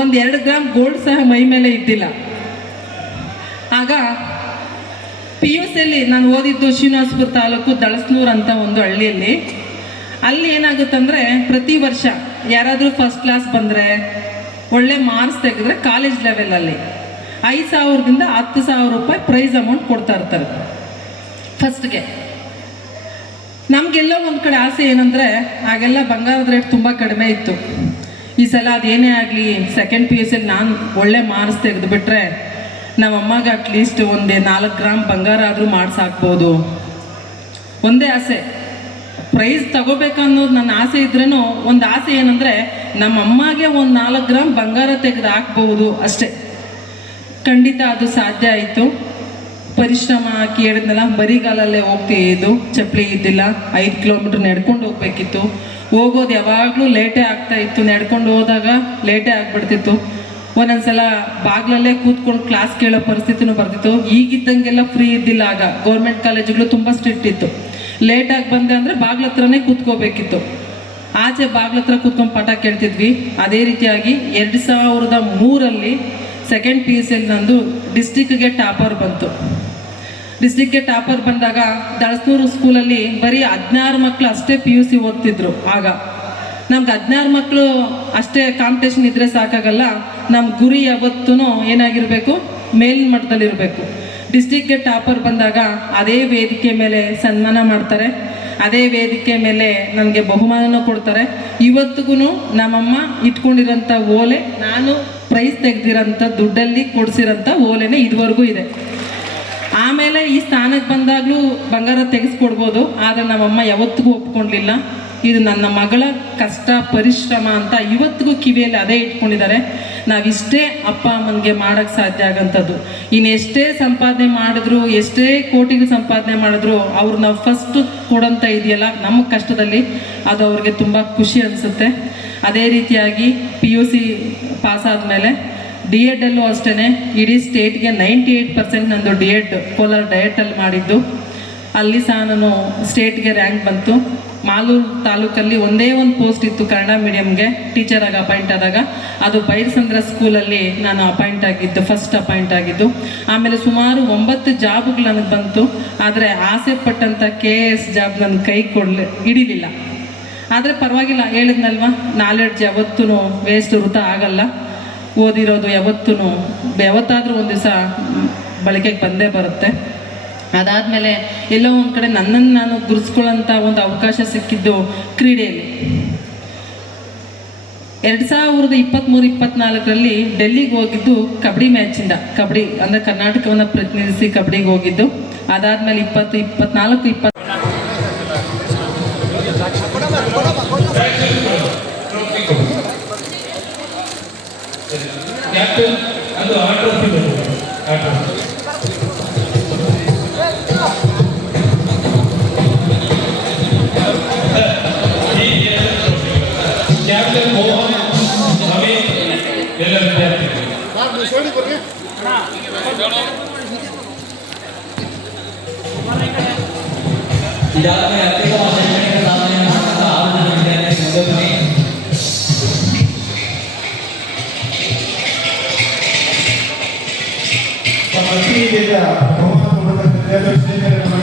ಒಂದು ಎರಡು gram gold ಸಹ ಮೈ ಮೇಲೆ ಇದ್ದಿಲ್ಲ. ಆಗ ಪಿ ಯು ಸಿಯಲ್ಲಿ ನಾನು ಓದಿದ್ದು ಶ್ರೀನಿವಾಸಪುರ ತಾಲೂಕು ದಳಸ್ನೂರ್ ಅಂತ ಒಂದು ಹಳ್ಳಿಯಲ್ಲಿ. ಅಲ್ಲಿ ಏನಾಗುತ್ತಂದ್ರೆ ಪ್ರತಿ ವರ್ಷ ಯಾರಾದರೂ ಫಸ್ಟ್ ಕ್ಲಾಸ್ ಬಂದರೆ ಒಳ್ಳೆ ಮಾರ್ಕ್ಸ್ ತೆಗೆದ್ರೆ ಕಾಲೇಜ್ ಲೆವೆಲಲ್ಲಿ ಐದು ಸಾವಿರದಿಂದ ಹತ್ತು ಸಾವಿರ ರೂಪಾಯಿ ಪ್ರೈಸ್ ಅಮೌಂಟ್ ಕೊಡ್ತಾ ಇರ್ತಾರೆ. ಫಸ್ಟ್ಗೆ ನಮಗೆಲ್ಲ ಒಂದು ಕಡೆ ಆಸೆ ಏನಂದರೆ ಆಗೆಲ್ಲ ಬಂಗಾರದ ರೇಟ್ ತುಂಬ ಕಡಿಮೆ ಇತ್ತು. ಈ ಸಲ ಅದೇನೇ ಆಗಲಿ ಸೆಕೆಂಡ್ ಪಿ ಯು ಸಿಲಿ ನಾನು ಒಳ್ಳೆ ಮಾರ್ಕ್ಸ್ ತೆಗೆದುಬಿಟ್ರೆ ನಮ್ಮ ಅಮ್ಮಗೆ ಅಟ್ಲೀಸ್ಟ್ ಒಂದೇ ನಾಲ್ಕು ಗ್ರಾಮ್ ಬಂಗಾರ ಆದರೂ ಮಾಡಿಸಾಕ್ಬೋದು ಒಂದೇ ಆಸೆ. ಪ್ರೈಸ್ ತಗೋಬೇಕನ್ನೋದು ನನ್ನ ಆಸೆ ಇದ್ರೂ ಒಂದು ಆಸೆ ಏನಂದರೆ ನಮ್ಮ ಅಮ್ಮಗೆ ಒಂದು ನಾಲ್ಕು ಗ್ರಾಮ್ ಬಂಗಾರ ತೆಗೆದು ಹಾಕ್ಬೋದು ಅಷ್ಟೇ. ಖಂಡಿತ ಅದು ಸಾಧ್ಯ ಆಯಿತು. ಪರಿಶ್ರಮ ಹಾಕಿ ಹೇಳಿದ್ನಲ್ಲ ಬರಿಗಾಲಲ್ಲೇ ಹೋಗ್ತಿದ್ದು ಚಪ್ಪಲಿ ಇದ್ದಿಲ್ಲ, ಐದು ಕಿಲೋಮೀಟ್ರ್ ನಡ್ಕೊಂಡು ಹೋಗ್ಬೇಕಿತ್ತು. ಹೋಗೋದು ಯಾವಾಗಲೂ ಲೇಟೇ ಆಗ್ತಾ ಇತ್ತು. ನಡ್ಕೊಂಡು ಹೋದಾಗ ಲೇಟೇ ಆಗ್ಬಿಡ್ತಿತ್ತು. ಒಂದೊಂದ್ಸಲ ಬಾಗ್ಲಲ್ಲೇ ಕೂತ್ಕೊಂಡು ಕ್ಲಾಸ್ ಕೇಳೋ ಪರಿಸ್ಥಿತಿನೂ ಬರ್ತಿತ್ತು. ಈಗಿದ್ದಂಗೆಲ್ಲ ಫ್ರೀ ಇದ್ದಿಲ್ಲ ಆಗ. ಗೌರ್ಮೆಂಟ್ ಕಾಲೇಜುಗಳು ತುಂಬ ಸ್ಟ್ರಿಕ್ಟ್ ಇತ್ತು. ಲೇಟಾಗಿ ಬಂದೆ ಅಂದರೆ ಬಾಗ್ಲ ಹತ್ರನೇ ಕೂತ್ಕೋಬೇಕಿತ್ತು. ಆಚೆ ಬಾಗ್ಲ ಹತ್ರ ಕೂತ್ಕೊಂಡು ಪಾಠ ಕೇಳ್ತಿದ್ವಿ. ಅದೇ ರೀತಿಯಾಗಿ ಎರಡು ಸಾವಿರದ ಮೂರಲ್ಲಿ ಸೆಕೆಂಡ್ ಪಿ ಯು ಸಿಯಲ್ಲಿ ನಂದು ಡಿಸ್ಟಿಕ್ಗೆ ಟಾಪರ್ ಬಂತು. ಡಿಸ್ಟಿಕ್ಗೆ ಟಾಪರ್ ಬಂದಾಗ ದಳಸ್ನೂರು ಸ್ಕೂಲಲ್ಲಿ ಬರೀ ಹದಿನಾರು ಮಕ್ಕಳು ಅಷ್ಟೇ ಪಿ ಯು ಸಿ ಓದ್ತಿದ್ರು ಆಗ. ನಮ್ಗೆ ಹದಿನಾರು ಮಕ್ಕಳು ಅಷ್ಟೇ ಕಾಂಪಿಟೇಷನ್ ಇದ್ರೆ ಸಾಕಾಗಲ್ಲ ನಮ್ಮ ಗುರಿ ಯಾವತ್ತೂ ಏನಾಗಿರಬೇಕು ಮೇಲಿನ ಮಟ್ಟದಲ್ಲಿರಬೇಕು. ಡಿಸ್ಟಿಕ್ಗೆ ಟಾಪರ್ ಬಂದಾಗ ಅದೇ ವೇದಿಕೆ ಮೇಲೆ ಸನ್ಮಾನ ಮಾಡ್ತಾರೆ, ಅದೇ ವೇದಿಕೆ ಮೇಲೆ ನನಗೆ ಬಹುಮಾನನೂ ಕೊಡ್ತಾರೆ. ಇವತ್ತಿಗೂ ನಮ್ಮಮ್ಮ ಇಟ್ಕೊಂಡಿರೋಂಥ ಓಲೆ ನಾನು ಪ್ರೈಸ್ ತೆಗೆದಿರೋಂಥ ದುಡ್ಡಲ್ಲಿ ಕೊಡಿಸಿರೋಂಥ ಓಲೆನೇ ಇದುವರೆಗೂ ಇದೆ. ಆಮೇಲೆ ಈ ಸ್ಥಾನಕ್ಕೆ ಬಂದಾಗಲೂ ಬಂಗಾರ ತೆಗೆಸ್ಕೊಡ್ಬೋದು, ಆದರೆ ನಮ್ಮಮ್ಮ ಯಾವತ್ತಿಗೂ ಒಪ್ಕೊಂಡಿಲ್ಲ. ಇದು ನನ್ನ ಮಗಳ ಕಷ್ಟ, ಪರಿಶ್ರಮ ಅಂತ ಇವತ್ತಿಗೂ ಕಿವಿಯಲ್ಲಿ ಅದೇ ಇಟ್ಕೊಂಡಿದ್ದಾರೆ. ನಾವಿಷ್ಟೇ ಅಪ್ಪ ಅಮ್ಮನಿಗೆ ಮಾಡೋಕ್ಕೆ ಸಾಧ್ಯ ಆಗೋಂಥದ್ದು. ಇನ್ನು ಎಷ್ಟೇ ಸಂಪಾದನೆ ಮಾಡಿದ್ರು, ಎಷ್ಟೇ ಕೋಟಿಗೆ ಸಂಪಾದನೆ ಮಾಡಿದ್ರು, ಅವ್ರು ನಾವು ಫಸ್ಟ್ ಕೊಡೋಂಥ ಇದೆಯಲ್ಲ, ನಮ್ಮ ಕಷ್ಟದಲ್ಲಿ ಅದು ಅವ್ರಿಗೆ ತುಂಬ ಖುಷಿ ಅನಿಸುತ್ತೆ. ಅದೇ ರೀತಿಯಾಗಿ ಪಿ ಯು ಸಿ ಪಾಸ್ ಆದಮೇಲೆ ಡಿ ಎಡಲ್ಲೂ ಅಷ್ಟೇ ಇಡೀ ಸ್ಟೇಟ್ಗೆ ನೈಂಟಿ ಏಯ್ಟ್ ಪರ್ಸೆಂಟ್ ನಂದು ಡಿ ಎಡ್ ಕೋಲಾರ ಡಯಟಲ್ಲಿ ಮಾಡಿದ್ದು. ಅಲ್ಲಿ ಸಹ ನಾನು ಸ್ಟೇಟ್ಗೆ ರ್ಯಾಂಕ್ ಬಂತು. ಮಾಲೂರು ತಾಲೂಕಲ್ಲಿ ಒಂದೇ ಒಂದು ಪೋಸ್ಟ್ ಇತ್ತು ಕನ್ನಡ ಮೀಡಿಯಮ್ಗೆ ಟೀಚರಾಗಿ ಅಪಾಯಿಂಟ್ ಆದಾಗ. ಅದು ಬೈರಸಂದ್ರ ಸ್ಕೂಲಲ್ಲಿ ನಾನು ಅಪಾಯಿಂಟ್ ಆಗಿದ್ದು ಫಸ್ಟ್ ಅಪಾಯಿಂಟ್ ಆಗಿದ್ದು. ಆಮೇಲೆ ಸುಮಾರು ಒಂಬತ್ತು ಜಾಬ್ಗಳು ನನಗೆ ಬಂತು. ಆದರೆ ಆಸೆ ಪಟ್ಟಂಥ ಕೆ ಎಸ್ ಜಾಬ್ ನನ್ನ ಕೈ ಕೊಡಲಿ, ಹಿಡಿಲಿಲ್ಲ. ಆದರೆ ಪರವಾಗಿಲ್ಲ, ಹೇಳಿದ್ನಲ್ವ? ನಾಲೆಡ್ಜ್ ಯಾವತ್ತೂ ವೇಸ್ಟ್ ವೃತ ಆಗಲ್ಲ. ಓದಿರೋದು ಯಾವತ್ತೂ ಯಾವತ್ತಾದರೂ ಒಂದು ದಿವಸ ಬಳಕೆಗೆ ಬಂದೇ ಬರುತ್ತೆ. ಅದಾದಮೇಲೆ ಎಲ್ಲೋ ಒಂದು ಕಡೆ ನನ್ನನ್ನು ನಾನು ಗುರುಸ್ಕೊಳ್ಳೋಂಥ ಒಂದು ಅವಕಾಶ ಸಿಕ್ಕಿದ್ದು ಕ್ರೀಡೆಯಲ್ಲಿ. ಎರಡು ಸಾವಿರದ ಇಪ್ಪತ್ತ್ಮೂರು ಇಪ್ಪತ್ತ್ನಾಲ್ಕರಲ್ಲಿ ಡೆಲ್ಲಿಗೆ ಹೋಗಿದ್ದು ಕಬಡ್ಡಿ ಮ್ಯಾಚಿಂದ. ಕಬಡ್ಡಿ ಅಂದರೆ ಕರ್ನಾಟಕವನ್ನು ಪ್ರತಿನಿಧಿಸಿ ಕಬಡ್ಡಿಗೆ ಹೋಗಿದ್ದು. ಅದಾದಮೇಲೆ ಇಪ್ಪತ್ತು, ಇಪ್ಪತ್ನಾಲ್ಕು, ಇಪ್ಪತ್ತು ಅದು 거든요 하나, 이 다음에 앞에서 마시는 다음에는 상가 아웃되는 때문에 정도분이 정말 피해자 동안 동안 대결 진행을